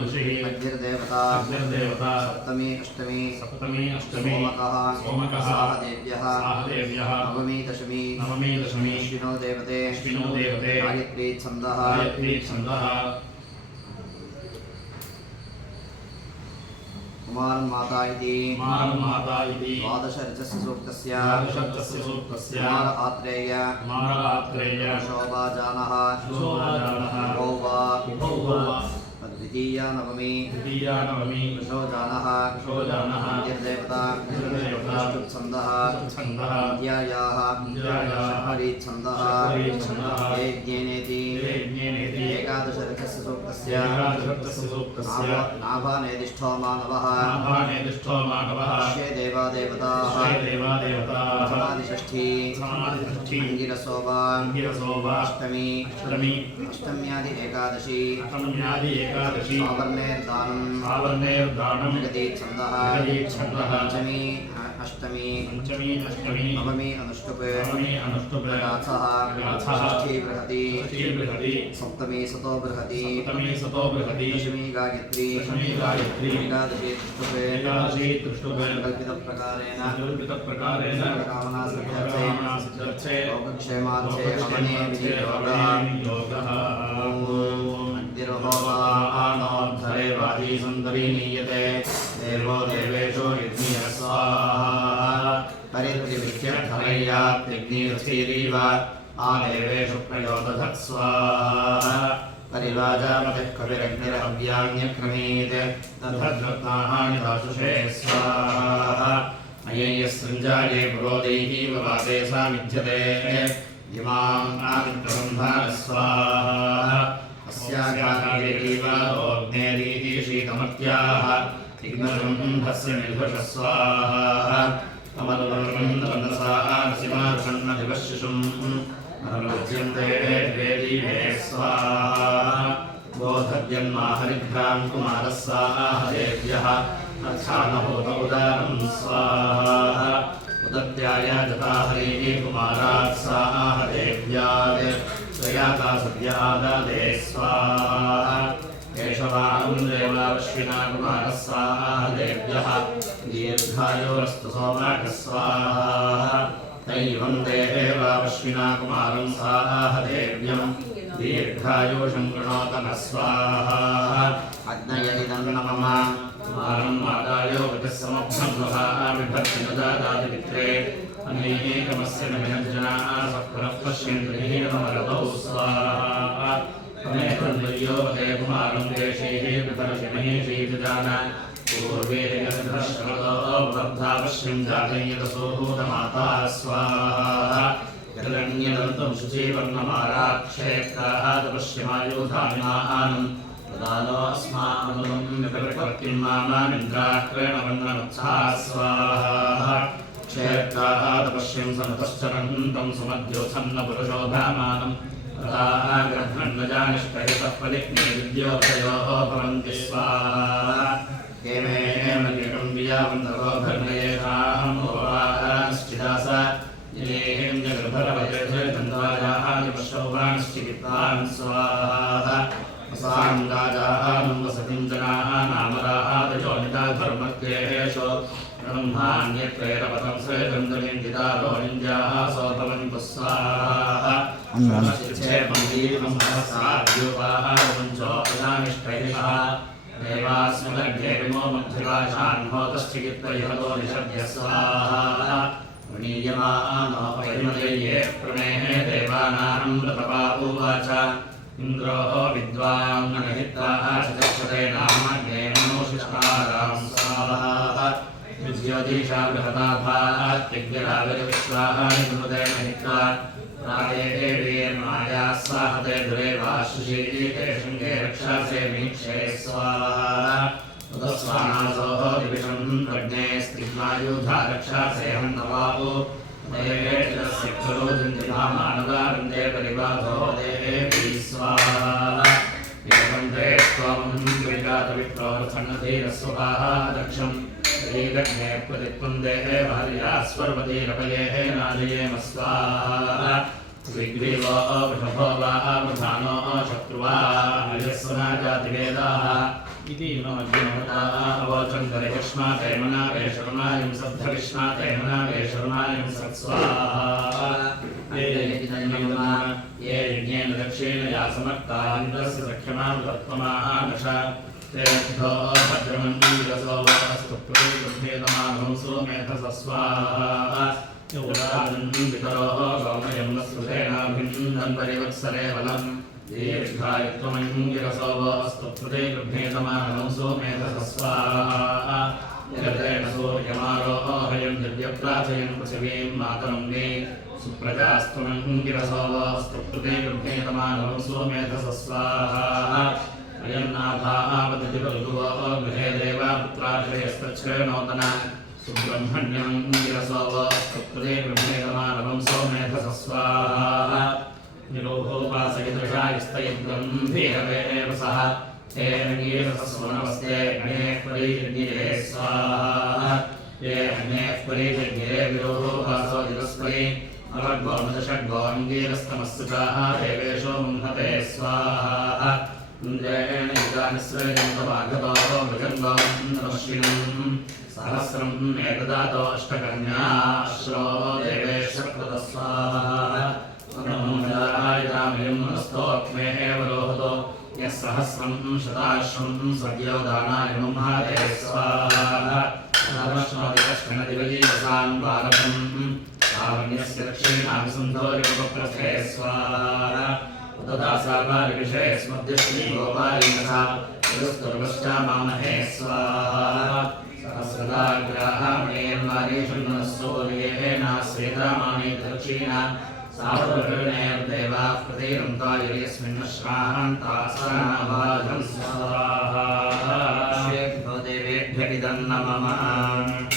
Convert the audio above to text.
अग्निर्देवता सप्तमी अष्टमी सोमकः साहदेव्यः नवमी दशमी विष्णो देवते गायत्री छन्दः कुमारमाता इति द्वादश ऋचस्य सूक्तस्य कुमार आत्रेय शोभाजानः द्वितीया नवमी वृषोजानः निर्देवता छन्दः विद्यायाः हरिच्छन्दः यज्ञेनेति एकादश ऋचस्य सूक्तस्य नाभानेदिष्ठो मानवः देवादेवताः समाधिषष्ठी अंगिरसोभा अष्टम्यादि एकादशी सावर्णेर्दानं जगति छन्दः पंचमी अष्टमी नवमी अनुष्टुप रासः षष्ठी बृहति सप्तमी सतो बृहति दशमी गायत्री एकादशी तृष्टुप कल्पितप्रकारेण कामना सिद्ध्यर्थे लोकक्षेमार्थे हवने विधियोगः अग्निर्होवाणोद्धरे वाही सुन्दरी नीयते देवो देवेषु यज्ञिः स्वाहा परित्रिविद्यर्थमय्यात्यग्निरथीरीव आदेवेषु प्रयोदधत् स्वाहा परिवाजामतिः कविरग्निरहव्यान्यक्रमीत् तद्धद्रत्नानि दाशुषे स्वाहा अय्यस्सृञ्जाये पुरोदैः ववाते सा विद्यते इमाम् आदित्यबन्धान स्वाहा अस्यागानेरीव ओग्नेरीति शीतमत्याः इग्नशम्भस्य निर्घष स्वाहा अमलवर्णसा नसिमार्षन्न दिवशिषुम् अनलज्यन्ते वेदीवे स्वाहा बोधद्यन्माहरिभ्यां कुमारः साहदेव्यः अर्थानभूत उदारं स्वाहा उदत्याय जता हरिः कुमारात् साहदेव्यात् स्वयाता सद्यादादे स्वाहा केशवानुदेवाश्विना कुमारः साहदेव्यः दीर्घायोरस्तु सोमाकः स्वाहा तैवं देवाश्विना कुमारं साहदेव्यं दीर्घायुषं गृणोतनः स्वाहा अग्नयदिदं नमः कुमारं मातायो वचस्समभ्यं विभक्ति न दादादिपित्रे अनेकमस्य नमिनज्जनाः सत्पुरः पश्यन्ति नमरतौ स्वाहा अनेकर्मयो वदे कुमारं देशैः विपरशिमहेशीजान पूर्वे यदृश्रवतो वर्धावश्यं जातयतसोहूतमाता स्वाहा हिरण्यदन्तं शुचीवर्णमाराक्षेत्राः तपश्यमायुधानिमानम् प्रदानो अस्माकं विपरिवर्तिं मामानिन्द्राक्रेण वर्णवत्सः स्वाहा क्षेत्राः तपश्यं समतश्चरन्तं सुमध्योत्सन्नपुरुषोधामानं प्रदाग्रह्मण्वजानिष्टहितः फलिग्ने विद्योतयोः भवन्ति स्वाहा हेमेन कीटं वियावन्तरो भर्णयेषामोवाश्चिदास येहें जगर्भरवयेषे तन्द्वाजाः विपश्यौवांश्चिकित्वान् स्वाहा असाङ्गाजानं वसतिं जनाः नामराहादयोनिता धर्मज्ञेषु ब्रह्माण्यत्रैरपतं स्वेदन्तलिञ्जितारो निन्द्याः सोभवन्तु स्वाहा अन्नश्चिच्छेपं दीपं सहस्राद्यूपाः पञ्चोपदानिष्टैषः देवास्मदग्ने विमो मध्यवाशान्होतश्चिकित्तयतो निषभ्य स्वाहा वणीयमानो परिमदेये प्रमेहे देवानां प्रतपा उवाच इन्द्रो विद्वाङ्गणहिताः चतुक्षते नामज्ञेनोषिष्ठारां स्वाहा विज्योतिषा बृहदाभात्यज्ञराविर्विश्वाहानि गुरुदेव हित्वा प्रादेवीर्माया स्वाहते दुरेवाशुषीते शृङ्गे रक्षासे मीक्षे स्वाहा उदस्वानासोः दिविषं प्रज्ञे स्त्रिग्मायुधा रक्षासे हन्तवाहु देवेशस्य खलु जन्तिमानवारन्दे परिवाधो देवी स्वाहा एवं ते त्वं विगातविप्रोर्थनधीरस्वभाः दक्षं श्रीदग्ने प्रतित्वं देहे भार्यास्वर्वतीरपयेः नाजयेम स्वाहा ऋग्वेदो वृषभो वा प्रधानो शत्रुवा यस्वना जातिवेदाः इति अवोचन्दरिकस्मातेमना वेशरुणायं सद्धविष्णातेमना वेशरुणायं सत्स्वाहा ये यज्ञेन दक्षिणया समर्ता इन्द्रस्य सख्यमामृतत्वमानश तेभ्यो भद्रमन्वीरसो वास्तु प्रतिगृह्येतमानं सोमेधसस्वाहा पितरो गौमयं वसुधेनाभिन्दन् परिवत्सरे बलम् दीर्घायुत्वमङ्गिरसो वास्तु प्रतिगृह्येतमानं सोमेधसस्वाहा निरतेन सूर्यमारोहयं दिव्यप्राचयन् पृथिवीं मातरं मे सुप्रजास्त्वमङ्गिरसो वास्तु प्रतिगृह्येतमानं सोमेधसस्वाहा अयन्नाभावतिपल्गुवो गृहे देवापुत्राश्रयस्तच्छ्रेणोतन सुब्रह्मण्यं गिरसो वास्तुप्रदे गृह्येतमानवं सोमेधसस्वाहा निरोहोपासयिदृशायस्तयद्वं धीरवेव सः तेन गीरसस्वनमस्ते गणेः परिजज्ञे स्वाहा ये अग्नेः परिजज्ञे विरोहोपासो जिरस्परि अवद्गोमदषड्गोङ्गीरस्तमस्सुचाः देवेशो मुह्नते स्वाहा इन्द्रेण युगानिस्रेजन्तमागतो मृगन्धोन्द्रमश्विनम् सहस्रम् एकददातो अष्टकन्याश्रो देवेश्वरकृतस्वाहा नमोऽयतामयं मनस्तोऽग्नेः रोहतो यः सहस्रम् शताश्वम् सद्यो दानाय मुह्नाते स्वाहा नमश्नोदिकष्णदिवजीवसान् बालकम् सावण्यस्य दक्षिणाभिसन्धोरिपप्रस्थे स्वाहा तदासापारिविषये स्मद्यश्री गोपालीनसा यदुस्तुर्वश्चामामहे स्वाहा सहस्रदाग्राहमेन्वारीषण्णसूर्येनाश्रेतामानि दक्षिणा सावृणेर्देवाः प्रतिरन्तायस्मिन्नश्रान्तासानाभाजं स्वाहा देवेभ्यः इदं नमः।